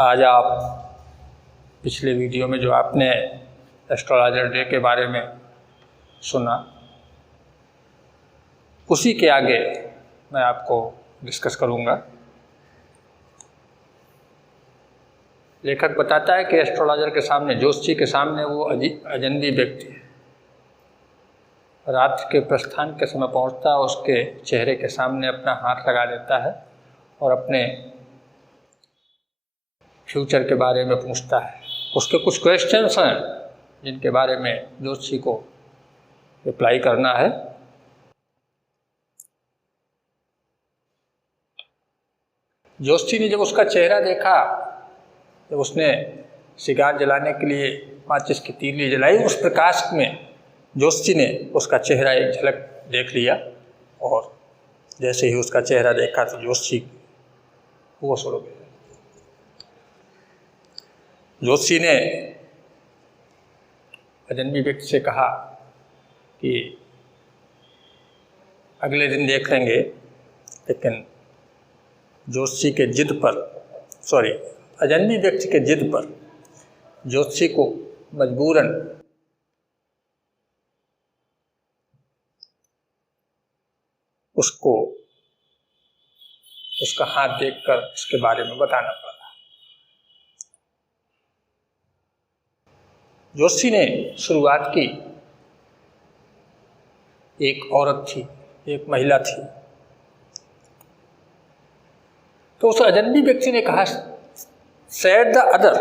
आज आप पिछले वीडियो में जो आपने एस्ट्रोलॉजर डे के बारे में सुना, उसी के आगे मैं आपको डिस्कस करूंगा। लेखक बताता है कि एस्ट्रोलॉजर के सामने, ज्योतिषी के सामने वो अजनबी व्यक्ति है। रात के प्रस्थान के समय पहुंचता है, उसके चेहरे के सामने अपना हाथ लगा देता है और अपने फ्यूचर के बारे में पूछता है। उसके कुछ क्वेश्चंस हैं जिनके बारे में ज्योतिषी को रिप्लाई करना है। ज्योतिषी ने जब उसका चेहरा देखा, जब उसने सिगार जलाने के लिए माचिस की तीली जलाई, उस प्रकाश में ज्योतिषी ने उसका चेहरा एक झलक देख लिया और जैसे ही उसका चेहरा देखा तो ज्योतिषी होश उड़ गया। ज्योतिषी ने अजनबी व्यक्ति से कहा कि अगले दिन देख लेंगे, लेकिन ज्योतिषी के जिद पर, अजनबी व्यक्ति के जिद पर ज्योतिषी को मजबूरन उसको उसका हाथ देखकर उसके बारे में बताना पड़ा। ज्योतिषी ने शुरुआत की, एक औरत थी, एक महिला थी। तो उस अजनबी व्यक्ति ने कहा, सेड द अदर।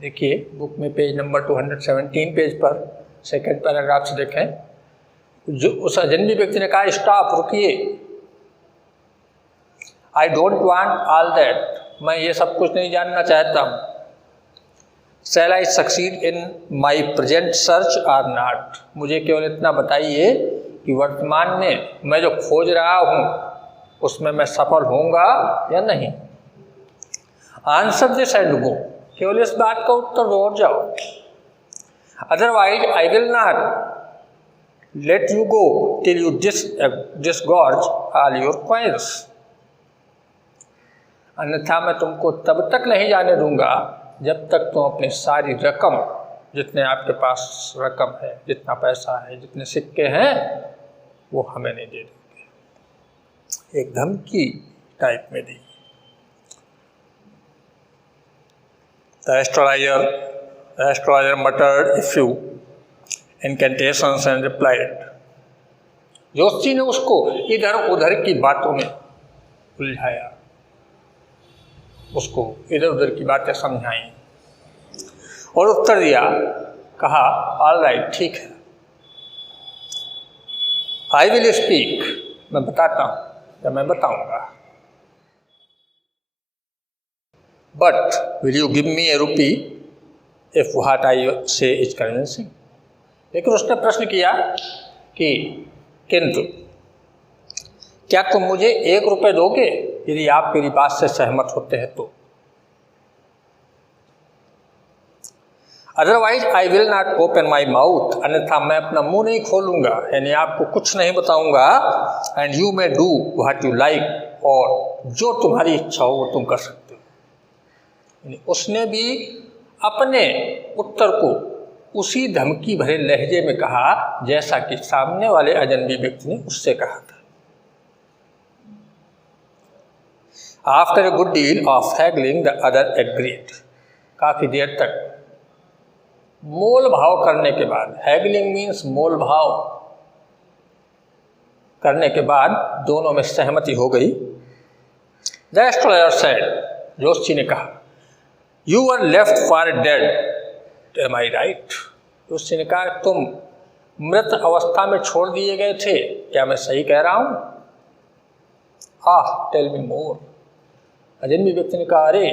देखिए बुक में पेज नंबर 217 पेज पर सेकंड पैराग्राफ से देखें। जो उस अजनबी व्यक्ति ने कहा, स्टॉप, रुकिए, I don't want all that. मैं ये सब कुछ नहीं जानना चाहता हूँ। Shall I succeed in my present search or not? मुझे केवल इतना बताइए कि वर्तमान में मैं जो खोज रहा हूँ उसमें मैं सफल होऊंगा या नहीं। Answer this and go. केवल इस बात का उत्तर दो और जाओ। Otherwise I will not let you go till you disgorge all your coins। अन्यथा मैं तुमको तब तक नहीं जाने दूंगा जब तक तुम अपनी सारी रकम, जितने आपके पास रकम है, जितना पैसा है, जितने सिक्के हैं, वो हमें नहीं दे दोगे। एक धमकी टाइप में दी। The astrologer muttered a few incantations and replied। ज्योतिषी ने उसको इधर उधर की बातों में उलझाया, उसको इधर उधर की बातें समझाई और उत्तर दिया। कहा, ऑल राइट, ठीक है, आई विल स्पीक, मैं बताता हूं या मैं बताऊंगा। But will you give me A rupee if what I से इज कन्विंसिंग। लेकिन उसने प्रश्न किया कि किंतु क्या तुम मुझे 1 रुपये दोगे यदि आप मेरी बात से सहमत होते हैं तो। Otherwise I will not open my mouth. अन्यथा मैं अपना मुंह नहीं खोलूंगा, यानी आपको कुछ नहीं बताऊंगा। And you may do what you like. और जो तुम्हारी इच्छा हो वो तुम कर सकते हो। यानी उसने भी अपने उत्तर को उसी धमकी भरे लहजे में कहा जैसा कि सामने वाले अजनबी व्यक्ति ने उससे कहा था। After a good deal of haggling, the other agreed। काफी देर तक मोल भाव करने के बाद, हैगलिंग मीन्स मोल भाव करने के बाद दोनों में सहमति हो गई। The astrologer said, ज्योतिषी ने कहा, you were left for dead, am I right? ज्योतिषी ने कहा, तुम मृत अवस्था में छोड़ दिए गए थे, क्या मैं सही कह रहा हूं? टेल मी मोर। अजनबी व्यक्ति ने कहा, अरे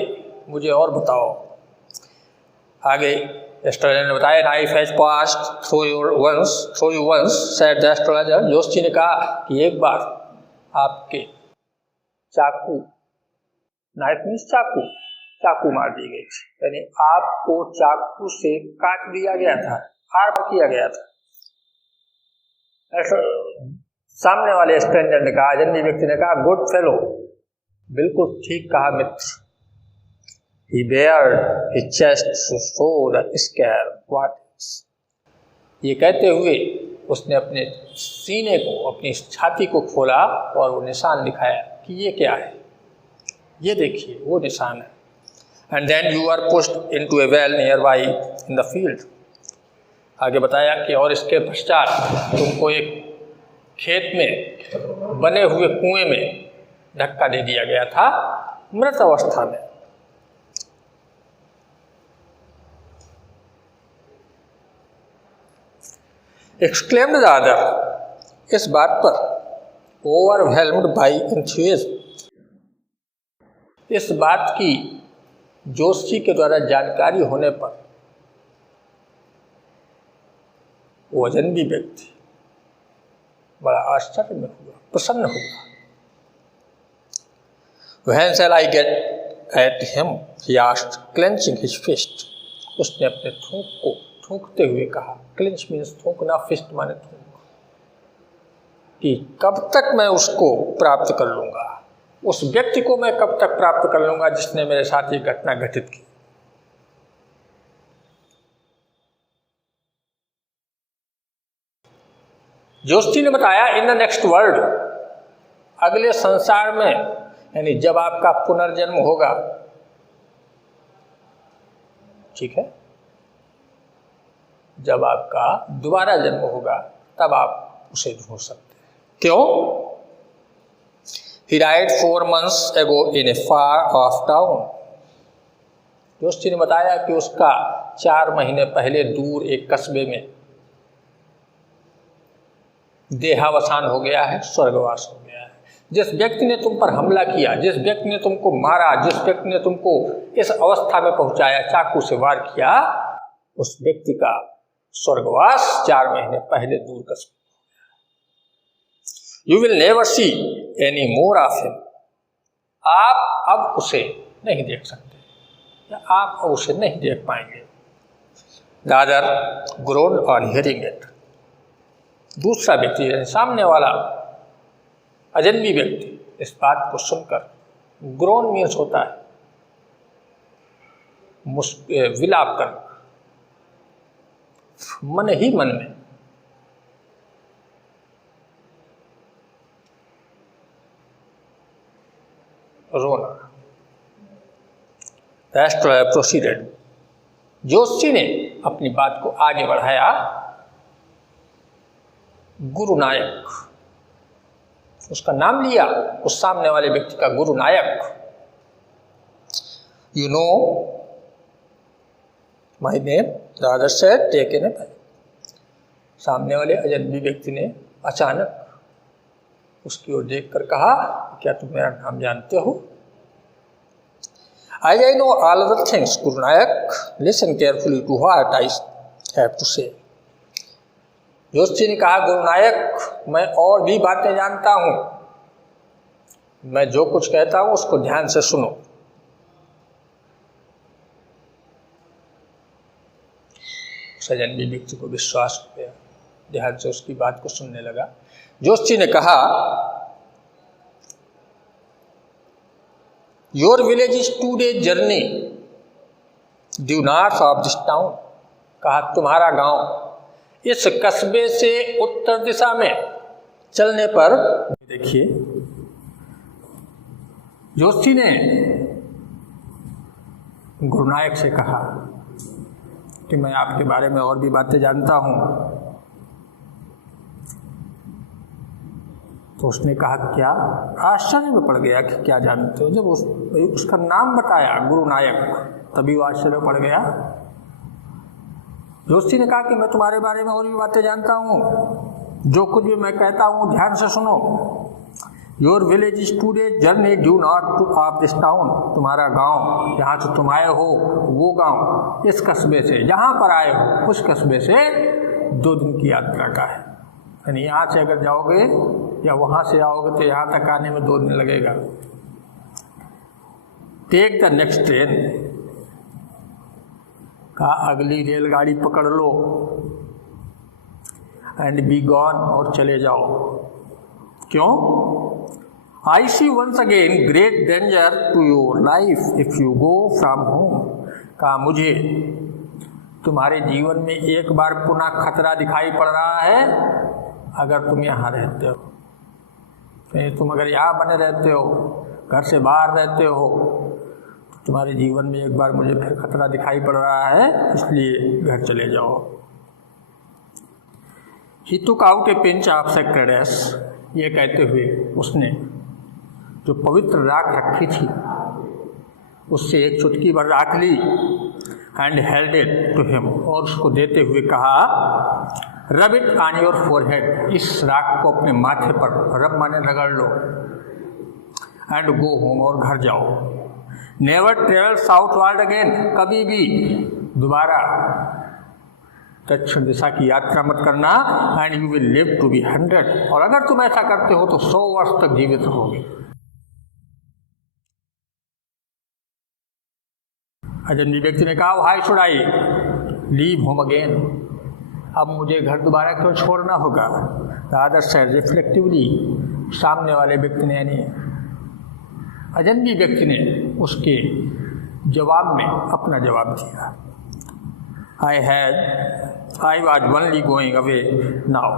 मुझे और बताओ। आगे एस्ट्रोलॉजर ने बताया, knife has passed through you once, said the astrologer. ज्योतिषी ने कहा कि एक बार आपके चाकू, नाइफ मीन्स चाकू मार दी गई थी, यानी आपको चाकू से काट दिया गया था, हार्म किया गया था। सामने वाले स्ट्रेंजर ने कहा, अजनबी व्यक्ति ने कहा, गुड फेलो, बिल्कुल ठीक कहा मित्र, He bared his chest to show the scare what is. ये कहते हुए उसने अपने सीने को, अपनी छाती को खोला और वो निशान दिखाया कि ये क्या है, ये देखिए वो निशान है। And then you are pushed into a well nearby in the field. आगे बताया कि और इसके पश्चात तुमको एक खेत में बने हुए कुएं में धक्का दे दिया गया था मृत अवस्था में। Exclaimed the other, इस बात पर overwhelmed by enthusiasm, इस बात की जोशी के द्वारा जानकारी होने पर वो अजनबी व्यक्ति बड़ा आश्चर्य में हुआ, प्रसन्न हुआ। When shall I get at him? he asked, clenching his fist. उसने अपने थूक को थूकते हुए कहा, क्लिंच मीन्स थूकना, फिस्ट माने थूक, कि कब तक मैं उसको प्राप्त कर लूंगा, उस व्यक्ति को मैं कब तक प्राप्त कर लूंगा जिसने मेरे साथ ये घटना घटित की। जोशी ने बताया इन द नेक्स्ट वर्ल्ड, अगले संसार में, यानी जब आपका पुनर्जन्म होगा, ठीक है, जब आपका दोबारा जन्म होगा तब आप उसे ढूंढ सकते हैं। क्यों? He died 4 months ago in a far off town. Joshi ने बताया कि उसका 4 महीने पहले दूर एक कस्बे में देहावसान हो गया है, स्वर्गवास हो गया है। जिस व्यक्ति ने तुम पर हमला किया, जिस व्यक्ति ने तुमको मारा, जिस व्यक्ति ने तुमको इस अवस्था में पहुंचाया, चाकू से वार किया, उस व्यक्ति का स्वर्गवास 4 महीने पहले दूर कस्बे। You will never see any more of him. आप अब उसे नहीं देख सकते, या आप अब उसे नहीं देख पाएंगे। The other groaned on hearing it. दूसरा व्यक्ति, सामने वाला अजनबी व्यक्ति, इस बात को सुनकर, ग्रोन मीन्स होता है विलाप करना, मन ही मन में, रोना। The astronaut proceeded. जोशी ने अपनी बात को आगे बढ़ाया। गुरु नायक, उसका नाम लिया, उस सामने वाले व्यक्ति का, गुरु नायक। You know my name? The other said, taken it. सामने वाले अजनबी व्यक्ति ने अचानक उसकी ओर देखकर कहा, क्या तुम मेरा नाम जानते हो? As I know all other things, Guru Nayak, listen carefully to what I have to say. Joshi ने कहा, गुरु नायक, मैं और भी बातें जानता हूं, मैं जो कुछ कहता हूं उसको ध्यान से सुनो। अजनबी व्यक्ति को विश्वास हो गया, ध्यान से उसकी बात को सुनने लगा। जोशी ने कहा, your village is 2 days journey due north of this town. कहा, तुम्हारा गांव इस कस्बे से उत्तर दिशा में चलने पर। देखिए, जोशी ने गुरु नायक से कहा कि मैं आपके बारे में और भी बातें जानता हूं। तो उसने कहा, क्या? आश्चर्य में पड़ गया कि क्या जानते हो। जब उसका नाम बताया गुरु नायक, तभी वो आश्चर्य में पड़ गया। जोशी ने कहा कि मैं तुम्हारे बारे में और भी बातें जानता हूँ, जो कुछ भी मैं कहता हूँ ध्यान से सुनो। Your village is 2 days journey due not two of this town. तुम्हारा गांव, जहाँ से तुम आए हो वो गांव इस कस्बे से, जहाँ पर आए हो उस कस्बे से 2 दिन की यात्रा का है। यानी यहाँ से अगर जाओगे या वहाँ से आओगे तो यहाँ तक आने में 2 दिन लगेगा। Take the next train. कहा, अगली रेलगाड़ी पकड़ लो, एंड बी गॉन, और चले जाओ। क्यों? I see once again great danger to your life if you go from home. कहा मुझे तुम्हारे जीवन में एक बार पुनः खतरा दिखाई पड़ रहा है अगर तुम यहाँ रहते हो। तुम अगर यहाँ बने रहते हो, घर से बाहर रहते हो, तो तुम्हारे जीवन में एक बार मुझे फिर खतरा दिखाई पड़ रहा है, इसलिए घर चले जाओ। He took out a pinch of sacred ash। ये कहते हुए उसने जो पवित्र राख रखी थी उससे एक चुटकी भर राख ली, and held it to him, और उसको देते हुए कहा rub it on your forehead. इस राख को अपने माथे पर, रब माने रगड़ लो, एंड गो होम, और घर जाओ। Never travel southward again. कभी भी दोबारा दक्षिण दिशा की यात्रा मत करना। And you will live to be 100। और अगर तुम ऐसा करते हो तो 100 वर्ष तक जीवित रहोगे। अजनबी व्यक्ति ने कहा why should I leave home again. अब मुझे घर दोबारा क्यों छोड़ना होगा। The other said reflectively. सामने वाले व्यक्ति ने, यानी अजनबी व्यक्ति ने, उसके जवाब में अपना जवाब दिया। I was only going away now.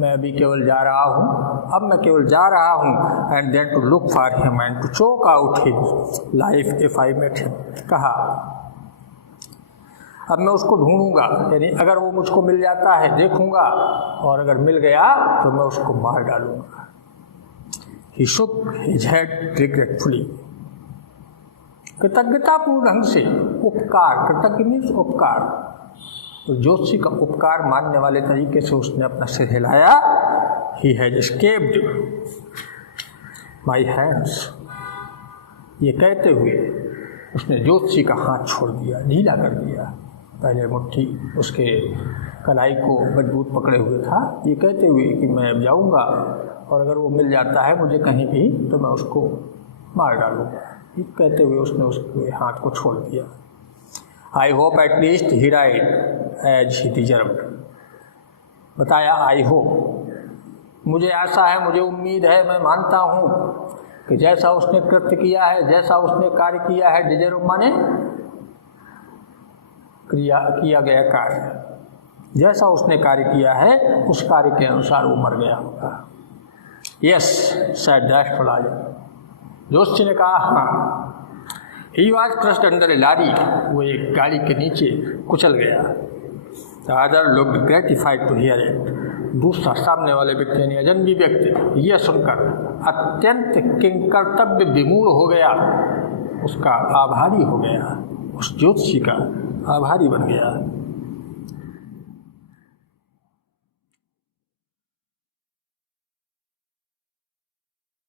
मैं अभी केवल जा रहा हूँ, अब मैं केवल जा रहा हूँ। And then to look for him and to choke out his life if I met him. कहा अब मैं उसको ढूंढूंगा, यानी अगर वो मुझको मिल जाता है देखूंगा, और अगर मिल गया तो मैं उसको मार डालूंगा। ही shook his head regretfully। कृतज्ञतापूर्ण ढंग से, उपकार, कृतज्ञ मीन्स उपकार, तो ज्योतिषी का उपकार मानने वाले तरीके से उसने अपना सिर हिलाया। He has escaped my hands. ये कहते हुए उसने ज्योतिषी का हाथ छोड़ दिया, ढीला कर दिया। पहले मुट्ठी उसके कलाई को मजबूत पकड़े हुए था। ये कहते हुए कि मैं अब जाऊँगा, और अगर वो मिल जाता है मुझे कहीं भी तो मैं उसको मार डालूँगा। ये कहते हुए उसने उसके हाथ को छोड़ दिया। I hope at least he died as he deserved. बताया आई होप, मुझे आशा है, मुझे उम्मीद है, मैं मानता हूँ कि जैसा उसने कृत्य किया है, जैसा उसने कार्य किया है, डिजर्व माने किया गया कार्य, जैसा उसने कार्य किया है उस कार्य के अनुसार वो मर गया होगा। Yes sad astrologer. जोशी ने कहा हाँ। He was crushed under a lorry. वो एक गाड़ी के नीचे कुचल गया। The other looked gratified to hear it. दूसरा सामने वाले व्यक्ति यानी अजनबी व्यक्ति यह सुनकर अत्यंत किंकर्तव्य विमूढ़ हो गया, उसका आभारी हो गया, उस ज्योतिषी का आभारी बन गया।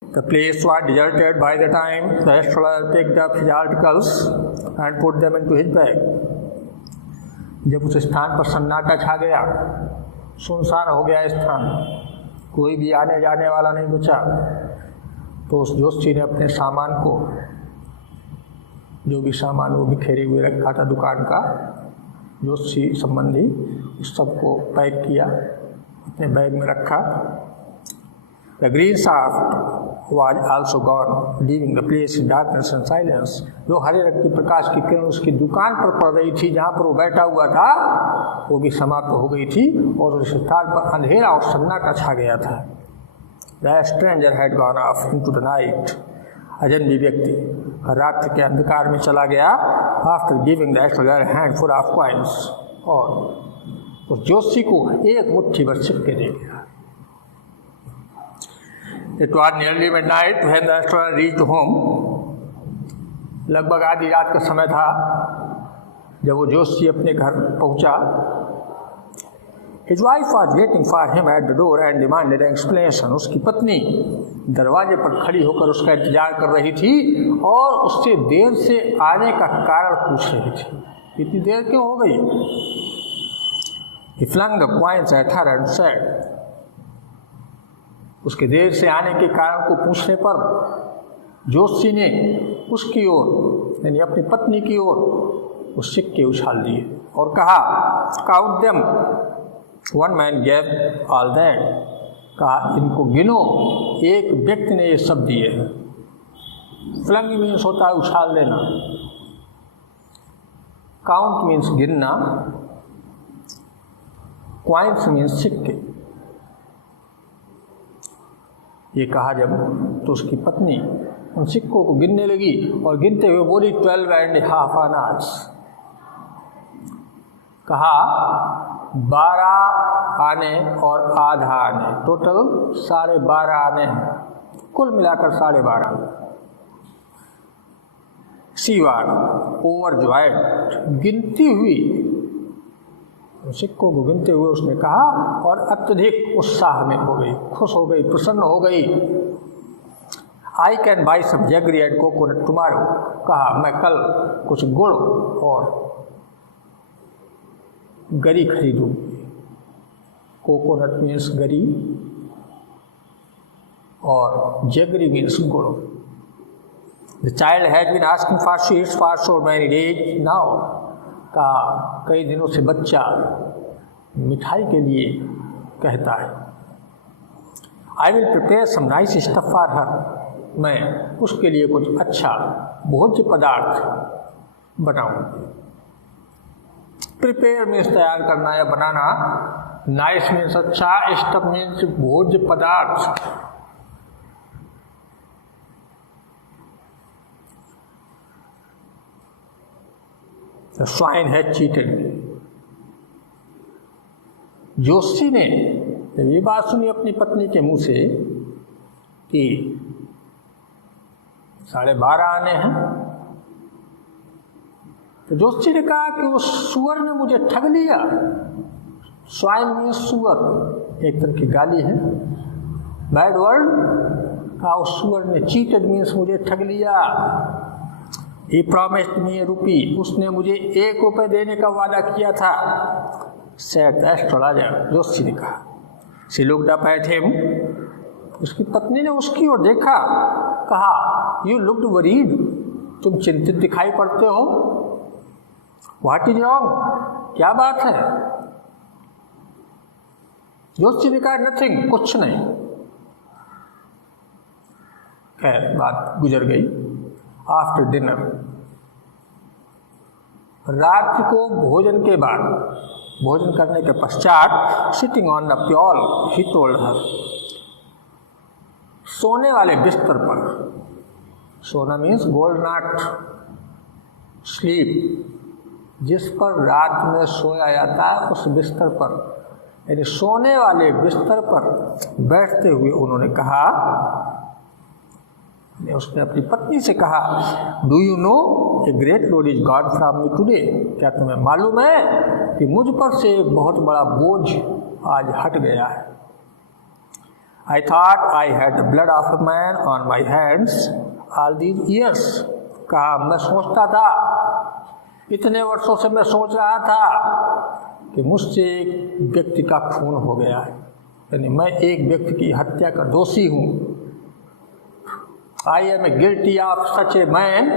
The place was deserted by the time the astrologer picked up his articles and put them into his bag। जब उस स्थान पर सन्नाटा छा गया, सुनसान हो गया स्थान, कोई भी आने जाने वाला नहीं बचा, तो उस ज्योतिषी ने अपने सामान को, जो भी सामान वो बिखेरे हुए रखा था दुकान का, ज्योतिषी संबंधी, उस सबको पैक किया, अपने बैग में रखा। The green shaft was also gone, leaving the place in darkness and silence। जो हरे रंग की प्रकाश की किरण उसकी दुकान पर पड़ रही थी, जहाँ पर वो बैठा हुआ था, वो भी समाप्त हो गई थी, और उस स्थान पर अंधेरा और सन्नाटा छा गया था। The stranger had gone off into the night। अजनबी व्यक्ति रात के अंधकार में चला गया। After giving the astrologer a handful of coins, और उस ज्योतिषी को एक मुट्ठी भर सिक्के दे दिया। It was nearly midnight when the astrologer reached home। लगभग आधी रात का समय था जब वो ज्योतिषी अपने घर पहुंचा। His wife was waiting for him at the door and demanded an explanation। उसकी पत्नी दरवाजे पर खड़ी होकर उसका इंतजार कर रही थी और उससे देर से आने का कारण पूछ रही थी। इतनी देर क्यों हो गई? He flung the coins at her and said। उसके देर से आने के कारण को पूछने पर ज्योतिषी ने उसकी ओर, यानी अपनी पत्नी की ओर, वो सिक्के उछाल दिए और कहा count them. One man gave all that. कहा इनको गिनो। एक व्यक्ति ने ये सब दिए हैं। फ्लंग मीन्स होता है उछाल देना, काउंट मीन्स गिनना, क्वाइंस मीन्स सिक्के। ये कहा जब तो उसकी पत्नी उन सिक्कों को गिनने लगी और गिनते हुए बोली 12.5 आनाज। कहा 12 आने और आधा आने, टोटल 12.5 आने हैं, कुल मिलाकर 12.5। सीवार ओवरजॉयड, गिनती हुई, सिक्कों को गिनते हुए उसने कहा और अत्यधिक उत्साह में हो गई, खुश हो गई, प्रसन्न हो गई। I can buy some jaggery and coconut tomorrow, कहा मैं कल कुछ गुड़ और गरी खरीदूंगी। कोकोनट मीन्स गरी और जैगरी मीन्स गुड़। The child has been asking for sweets for so many days now, कहा कई दिनों से बच्चा मिठाई के लिए कहता है। I will prepare some nice stuff for her, मैं उसके लिए कुछ अच्छा भोज्य पदार्थ बनाऊंगी। प्रिपेयर मीन्स तैयार करना या बनाना, नाइस मीन्स अच्छा, स्टफ मीन्स भोज्य पदार्थ। The swine had cheated me. Joshi ने जब ये बात सुनी अपनी पत्नी के मुंह से कि 12.5 आने हैं, तो जोशी ने कहा कि उस सुअर ने मुझे ठग लिया। स्वाइन मीन्स सुअर, एक तरह की गाली है, बैड वर्ड। कहा उस सुअर ने, चीटेड मीन्स मुझे ठग लिया। He promised me a rupee, उसने मुझे 1 रुपये देने का वादा किया था। Said the astrologer, जोशी ने कहा। She looked up at him, उसकी पत्नी ने उसकी ओर देखा, कहा You looked worried, तुम चिंतित दिखाई पड़ते हो। What is wrong, क्या बात है? जोशी ने कहा Nothing, कुछ नहीं। खैर बात गुजर गई। आफ्टर डिनर, रात को भोजन के बाद, भोजन करने के पश्चात, sitting on the pyol, he told her, सोने वाले बिस्तर पर, सोना मीन्स गोल्ड नॉट स्लीप, जिस पर रात में सोया जाता है उस बिस्तर पर, यानी सोने वाले बिस्तर पर बैठते हुए उन्होंने कहा, उसने अपनी पत्नी से कहा, do you know a great load is gone from me today, क्या तुम्हें मालूम है कि मुझ पर से एक बहुत बड़ा बोझ आज हट गया है। I thought I had the blood of a man on my hands all these years, कहा मैं सोचता था, इतने वर्षों से मैं सोच रहा था कि मुझसे एक व्यक्ति का खून हो गया है, यानी मैं एक व्यक्ति की हत्या का दोषी हूँ। I am guilty of such a man,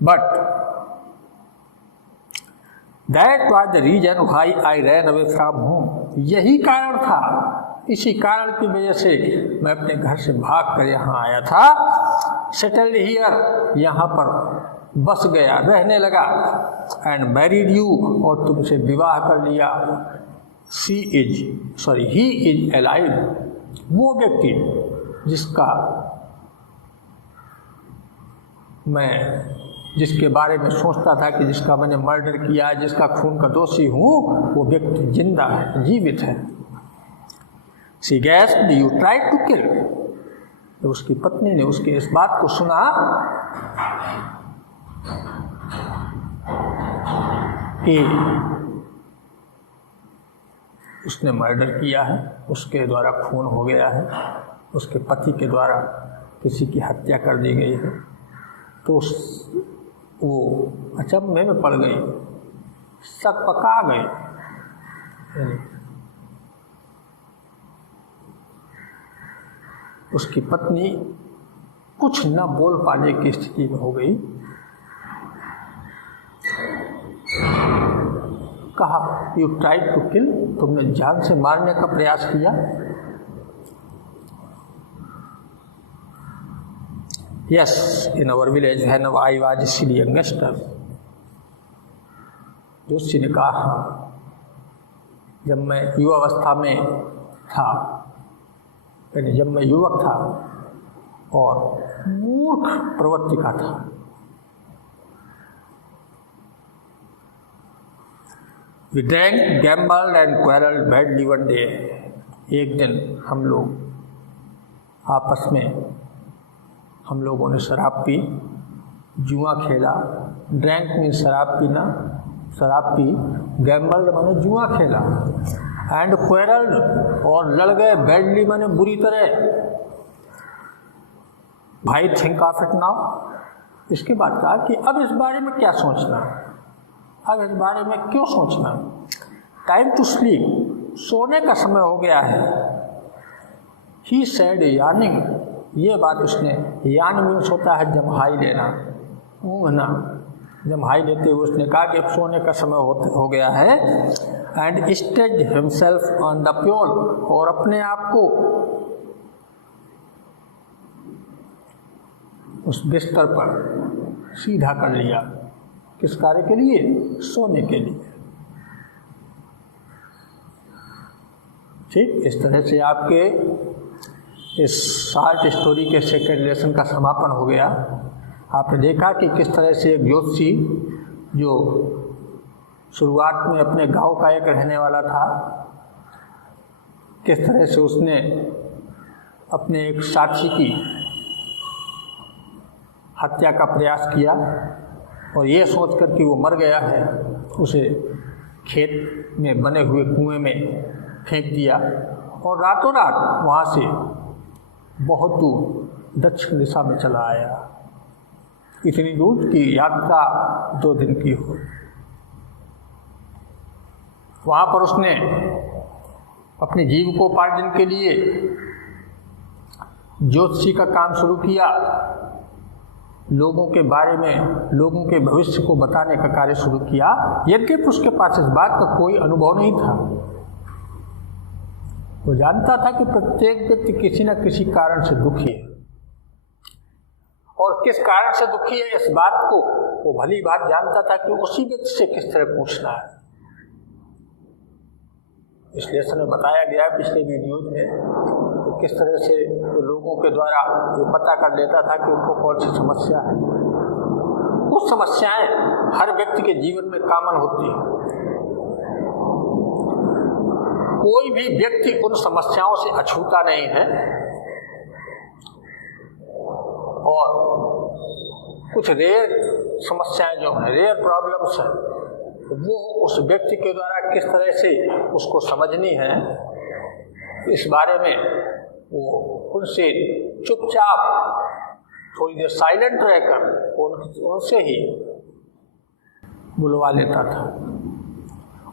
but that was the reason why I ran away from home. यही कारण था, इसी कारण की वजह से मैं अपने घर से भाग कर यहाँ आया था। Settled here, यहाँ पर बस गया, रहने लगा। And married you, और तुमसे विवाह कर लिया। He is alive, वो व्यक्ति जिसके बारे में सोचता था कि जिसका मैंने मर्डर किया, जिसका खून का दोषी हूँ, वो व्यक्ति जिंदा है, जीवित है। She gasped, you tried to kill. तो उसकी पत्नी ने उसकी इस बात को सुना कि उसने मर्डर किया है, उसके द्वारा खून हो गया है, उसके पति के द्वारा किसी की हत्या कर दी गई है, तो वो अचंभे में पड़ गई, सब पका गई। उसकी पत्नी कुछ न बोल पाने की स्थिति में हो गई। कहा यू ट्राइड टू किल, तुमने जान से मारने का प्रयास किया। Yes, in our village when I was still youngster. जोशी ने कहा, हाँ, जब मैं युवावस्था में था, यानी जब मैं युवक था और मूर्ख प्रवृत्ति का था। We drank, gambled and quarreled badly one day। एक दिन हम लोग आपस में हम लोगों ने शराब पी, जुआ खेला। ड्रैंक मीन शराब पीना, शराब पी। गैम्बल्ड माने जुआ खेला। एंड क्वेरल्ड और लड़ गए। बैडली माने बुरी तरह। भाई थिंक ऑफ इट नाउ। इसके बाद कहा कि अब इस बारे में क्या सोचना, अब इस बारे में क्यों सोचना। टाइम टू स्लीप, सोने का समय हो गया है। ही सेड यार्निंग, ये बात उसने, यान मीन्स होता है जम्हाई लेना, ऊँघना। जम्हाई लेते हुए उसने कहा कि अब सोने का समय हो गया है। And stretched himself on the pyol, और अपने आप को उस बिस्तर पर सीधा कर लिया। किस कार्य के लिए? सोने के लिए। ठीक, इस तरह से आपके इस शार्ट स्टोरी के सेकेंड लेसन का समापन हो गया। आपने देखा कि किस तरह से एक ज्योतिषी जो शुरुआत में अपने गांव का एक रहने वाला था, किस तरह से उसने अपने एक साथी की हत्या का प्रयास किया और ये सोचकर कि वो मर गया है, उसे खेत में बने हुए कुएं में फेंक दिया और रातों रात वहाँ से बहुत दूर दक्षिण दिशा में चला आया। इतनी दूर की यात्रा 2 दिन की हो। वहाँ पर उसने अपने जीविकोपार्जन के लिए ज्योतिषी का काम शुरू किया। लोगों के बारे में, लोगों के भविष्य को बताने का कार्य शुरू किया। यद्यपि उसके पास इस बात का कोई अनुभव नहीं था। वो जानता था कि प्रत्येक व्यक्ति किसी न किसी कारण से दुखी है, और किस कारण से दुखी है इस बात को वो भली बात जानता था कि उसी व्यक्ति से किस तरह पूछना है। इस लेसन में बताया गया है पिछले वीडियोज में कि किस तरह से तो लोगों के द्वारा ये पता कर लेता था कि उनको कौन सी समस्या है। कुछ समस्याएं हर व्यक्ति के जीवन में कॉमन होती हैं। कोई भी व्यक्ति उन समस्याओं से अछूता नहीं है, और कुछ रेयर समस्याएं जो हैं, रेयर प्रॉब्लम्स हैं, वो उस व्यक्ति के द्वारा किस तरह से उसको समझनी है, इस बारे में वो उनसे चुपचाप थोड़ी देर साइलेंट रहकर उनसे ही बुलवा लेता था,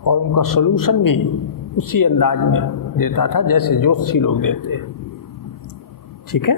और उनका सलूशन भी उसी अंदाज में देता था जैसे ज्योतिषी लोग देते हैं। ठीक है।